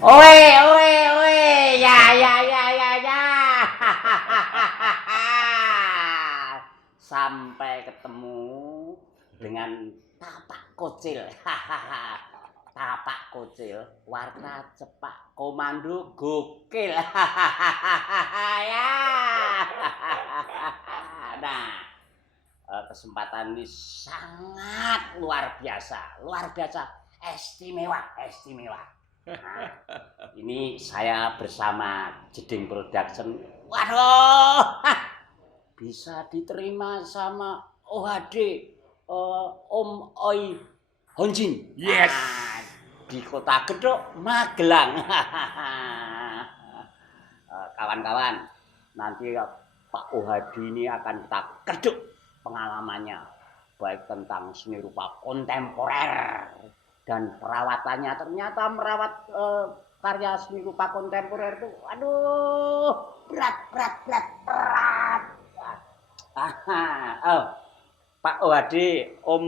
Oe, oe, oe, ya. Sampai ketemu dengan tapak kocil. Tapak kocil, warna cepak, komando gokil. Ya. Nah, kesempatan ini sangat luar biasa, istimewa. Nah, ini saya bersama Jeding Production. Waduh, bisa diterima sama OHD, Om Oi Honjin. Yes. Di Kota Gedok, Magelang. Kawan-kawan, nanti Pak OHD ini akan kita keduk pengalamannya, baik tentang seni rupa kontemporer dan perawatannya. Ternyata merawat karya seni rupa kontemporer itu, aduh, berat. Pak OHD, Om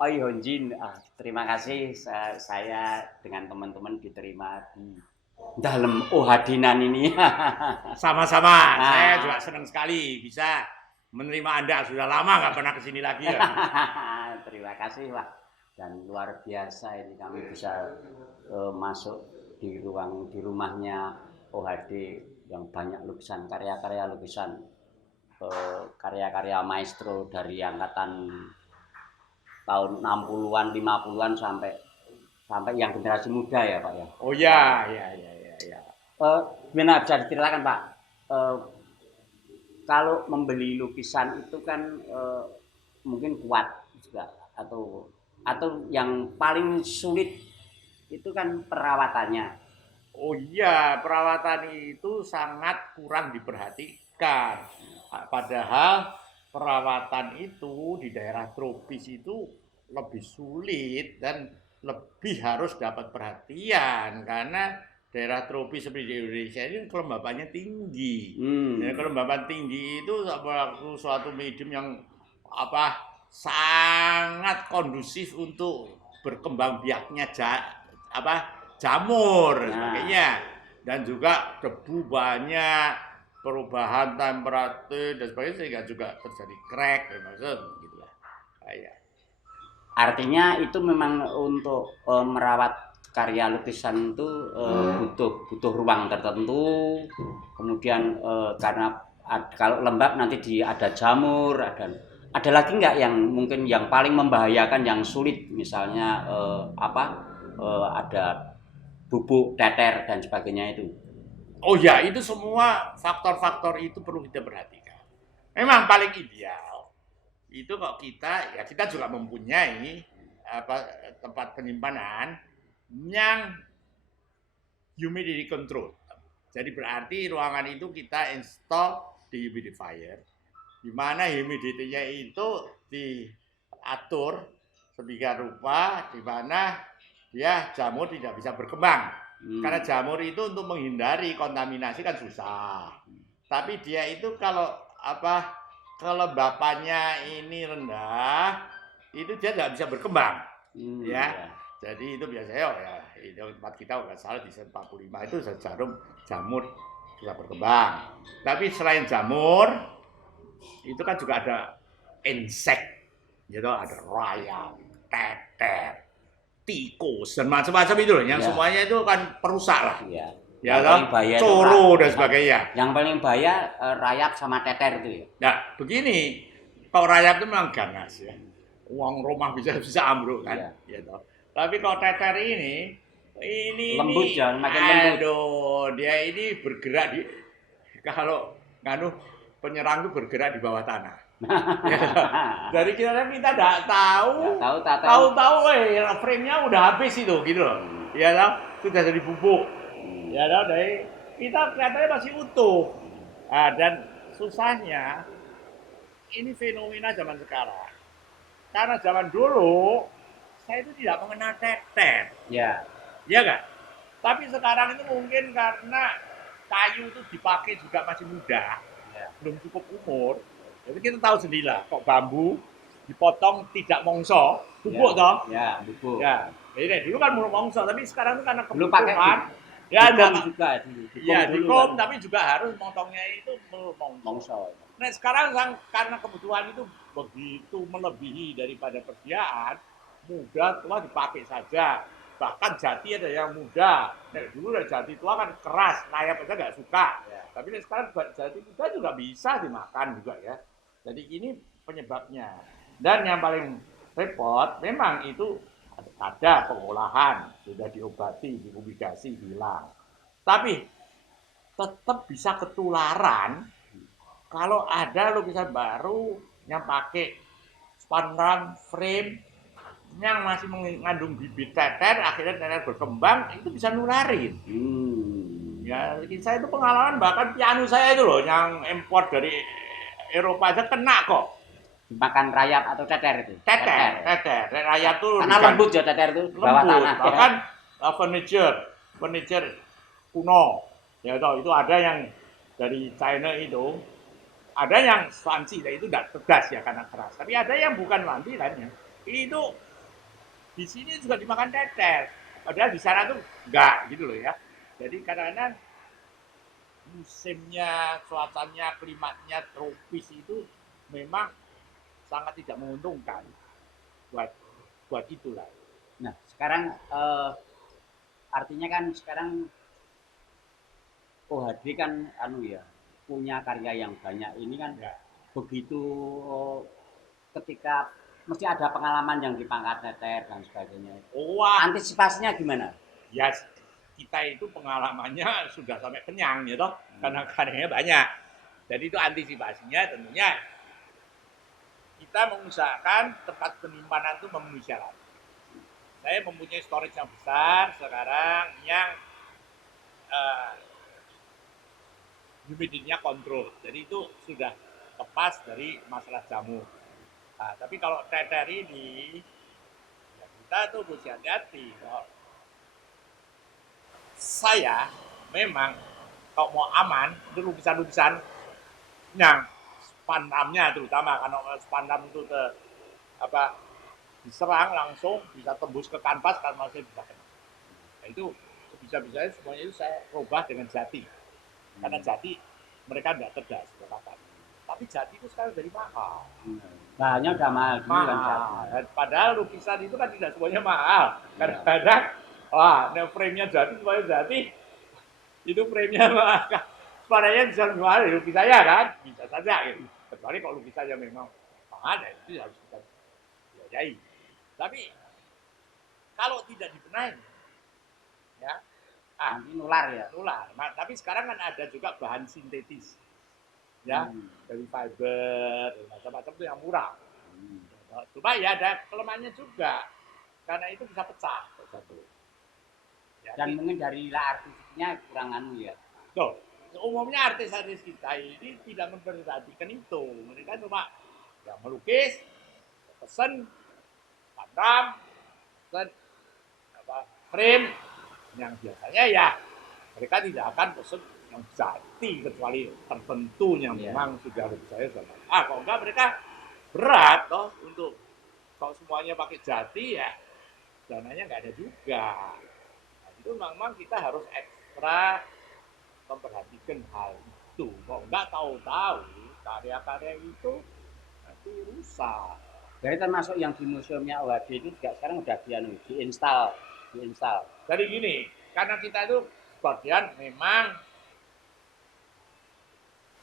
Oi Honjin, terima kasih saya dengan teman-teman diterima di dalam OHD-nan ini. Sama-sama, saya juga senang sekali bisa menerima Anda. Sudah lama nggak pernah kesini lagi ya. Terima kasih Pak. Dan luar biasa ini kami bisa masuk di rumahnya OHD yang banyak lukisan, karya-karya lukisan, karya-karya maestro dari angkatan tahun 60-an, 50-an sampai yang generasi muda ya Pak ya. Oh ya. Gimana bisa diceritakan Pak? Kalau membeli lukisan itu kan mungkin kuat juga atau yang paling sulit itu kan perawatannya. Oh iya, perawatan itu sangat kurang diperhatikan. Padahal perawatan itu di daerah tropis itu lebih sulit dan lebih harus dapat perhatian karena daerah tropis seperti di Indonesia ini kelembabannya tinggi. Ya, kelembaban tinggi itu suatu medium yang sangat kondusif untuk berkembang biaknya jamur dan sebagainya, dan juga debu banyak, perubahan temperatur dan sebagainya, sehingga juga terjadi crack dan macam gitulah. Artinya itu memang untuk merawat karya lukisan itu butuh ruang tertentu. Kemudian karena kalau lembab nanti ada jamur, ada lagi nggak yang mungkin yang paling membahayakan, yang sulit, misalnya ada bubuk, teter dan sebagainya itu. Oh ya, itu semua faktor-faktor itu perlu kita perhatikan. Memang paling ideal itu kok kita juga mempunyai tempat penyimpanan yang humidity control. Jadi berarti ruangan itu kita install dehumidifier, di mana humidity-nya itu diatur sedemikian rupa di mana jamur tidak bisa berkembang. Karena jamur itu untuk menghindari kontaminasi kan susah. Tapi dia itu kalau kelembapannya ini rendah, itu dia tidak bisa berkembang. Ya. Jadi itu biasanya itu tempat kita nggak salah di 45 itu jamur bisa berkembang. Tapi selain jamur, itu kan juga ada insek, gitu, ada rayap, teter, tikus dan macam-macam itu loh, yang semuanya itu kan perusak lah. Ya kan, coro dan sebagainya. Yang paling bahaya rayap sama teter itu ya. Nah, begini, kalau rayap itu memang ganas ya. Uang rumah bisa ambruk kan, gitu. Tapi kalau teter ini lembut ya, makin lembut. Aduh, dia ini bergerak kalau penyerang itu bergerak di bawah tanah. Dari kita tidak tahu, frame-nya udah habis itu, gitu loh. Ya tahu, sudah jadi bubuk. Ya tahu, dari kita kelihatannya masih utuh. Dan susahnya ini fenomena zaman sekarang. Karena zaman dulu saya itu tidak mengenal teter. Iya kan? Tapi sekarang itu mungkin karena kayu itu dipakai juga masih muda, belum cukup umur. Jadi kita tahu sendirilah, kok bambu dipotong tidak mongso, bubuk toh. Ya, bubuk. Ya, jadi dulu kan mongso, tapi sekarang tuh karena Dulu pakai kebutuhan, ya dikom ada juga, ya dulu dikom, kan tapi juga harus motongnya itu mongso. mongso. Nah sekarang karena kebutuhan itu begitu melebihi daripada persediaan, muda tua dipakai saja. Bahkan jati ada yang muda. Nah, dulu jati tua kan keras, layap aja nggak suka. Ya. Tapi sekarang jati muda juga bisa dimakan juga ya. Jadi ini penyebabnya. Dan yang paling repot, memang itu ada pengolahan, sudah diobati, diubikasi, hilang. Tapi tetap bisa ketularan kalau ada lukisan baru yang pakai spandam frame yang masih mengandung bibit teter, akhirnya teter berkembang, itu bisa nularin. Ya, saya itu pengalaman, bahkan piano saya itu loh yang import dari Eropa aja kena kok. Dimakan rayap atau teter itu? Teter. Rayap tuh karena lembut ya teter itu, bawah tanah. Bahkan furniture kuno. Ya toh, itu ada yang dari China itu, ada yang fancy, itu tidak tegas ya karena keras. Tapi ada yang bukan fancy lainnya. Itu di sini juga dimakan teter. Padahal di sana tuh enggak gitu loh ya. Jadi kadang-kadang musimnya, cuacanya, klimatnya tropis itu memang sangat tidak menguntungkan buat itulah. Nah, sekarang artinya kan sekarang OHD kan punya karya yang banyak. Ini kan ya, begitu ketika mesti ada pengalaman yang dipangkat teter dan sebagainya. Antisipasinya gimana? Ya, kita itu pengalamannya sudah sampai kenyang ya toh, karena karyanya banyak. Jadi itu antisipasinya tentunya kita mengusahakan tempat penyimpanan itu memenuhi syarat. Saya mempunyai storage yang besar sekarang yang humidity-nya kontrol. Jadi itu sudah lepas dari masalah jamur. Nah, tapi kalau teter ini, ya kita tuh mesti hati-hati. Saya memang kalau mau aman, itu lukisan-lukisan yang spandamnya terutama, karena spandam itu diserang langsung bisa tembus ke kanvas, kanvasnya bisa kena. Nah, itu bisa-bisanya semuanya itu saya ubah dengan jati. Karena jati mereka tidak tegas katakan. Tapi jati itu sekarang jadi mahal. Bahannya udah mahal. Padahal lukisan itu kan tidak semuanya mahal. Kadang-kadang frame-nya jati, semuanya jati. Itu frame-nya mahal. Padahal bisa mahal lukisannya kan, bisa saja gitu. Kecuali kalau lukisannya memang mahal, ya itu harus kita biayai. Tapi kalau tidak dibenahi, ya, nular ya. Nular. Nah, tapi sekarang kan ada juga bahan sintetis, ya, dari fiber, macam-macam itu yang murah. Cuma ya ada kelemahannya juga, karena itu bisa pecah. Ya, dan mungkin dari artisnya kurang ya. Tuh, umumnya artis-artis kita ini tidak memperhatikan itu. Mereka cuma ya melukis, pesen, padam, pesen, frame, yang biasanya ya mereka tidak akan pesen yang jati kecuali tertentu yang memang sudah lebih saya sama. Kalau enggak mereka berat toh untuk kalau semuanya pakai jati ya dananya nggak ada juga. Nah, itu memang kita harus ekstra memperhatikan hal itu. Kok enggak tahu-tahu karya-karya itu nanti rusak. Jadi termasuk yang di museumnya OHD itu juga sekarang udah diinstal. Jadi gini, karena kita itu bagian memang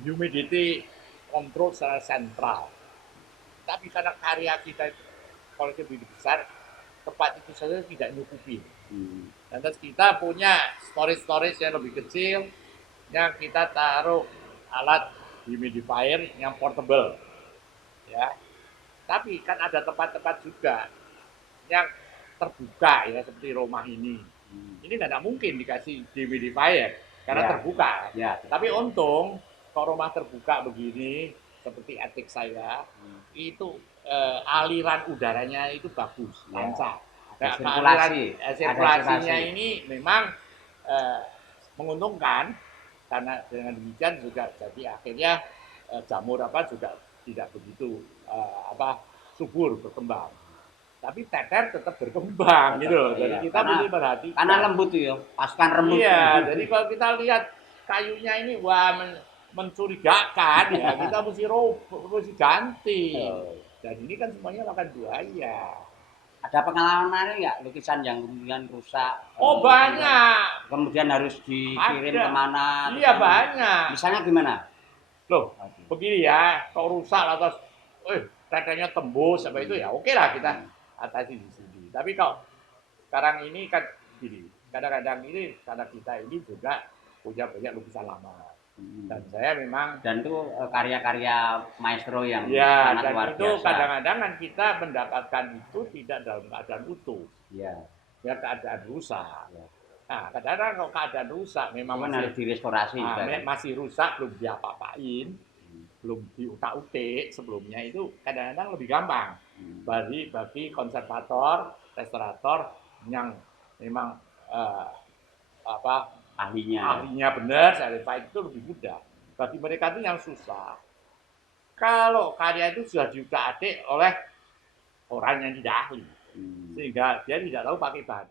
humidity control secara sentral. Tapi karena karya kita itu kalau lebih besar, tempat itu saja tidak nyukupi. Dan terus kita punya storage yang lebih kecil, yang kita taruh alat humidifier yang portable. Ya. Tapi kan ada tempat-tempat juga yang terbuka ya seperti rumah ini. Ini nggak mungkin dikasih dehumidifier karena terbuka. Ya, tapi untung kalau rumah terbuka begini seperti attic saya itu aliran udaranya itu bagus, lancar. Sirkulasinya ini memang menguntungkan karena dengan demikian juga jadi akhirnya jamur juga tidak begitu subur berkembang. Tapi teter tetap berkembang gitu loh. Jadi Iya, kita mesti perhatikan. karena lembut tuh ya, pasukan remut. Iya, jadi kalau kita lihat kayunya ini wah mencurigakan ya, kita mesti ganti. Dan ini kan semuanya makan buaya. Ada pengalaman nggak lukisan yang kemudian rusak? Oh banyak. Kemudian harus dikirim Ada. kemana? Iya banyak. Misalnya gimana? Loh, begini ya, kalau rusak atau teternya tembus apa itu ya oke lah kita atasi di sini. Tapi kalau sekarang ini kan gini, kadang-kadang ini karena kita ini juga punya banyak lukisan lama. Dan saya memang dan itu karya-karya maestro yang ya, sangat dan luar itu biasa. kadang-kadang kan kita mendapatkan itu tidak dalam keadaan utuh, Iya. ya keadaan rusak. Ya. Nah, kadang-kadang kalau keadaan rusak memang Cuman masih harus direstorasi. masih rusak, belum diapa-apain, belum diutak-utik sebelumnya itu kadang-kadang lebih gampang bagi konservator, restorator yang memang ahlinya benar, certified itu lebih mudah. Bagi mereka itu yang susah. Kalau karya itu sudah diutak-atik oleh orang yang tidak ahli, sehingga dia tidak tahu pakai bahan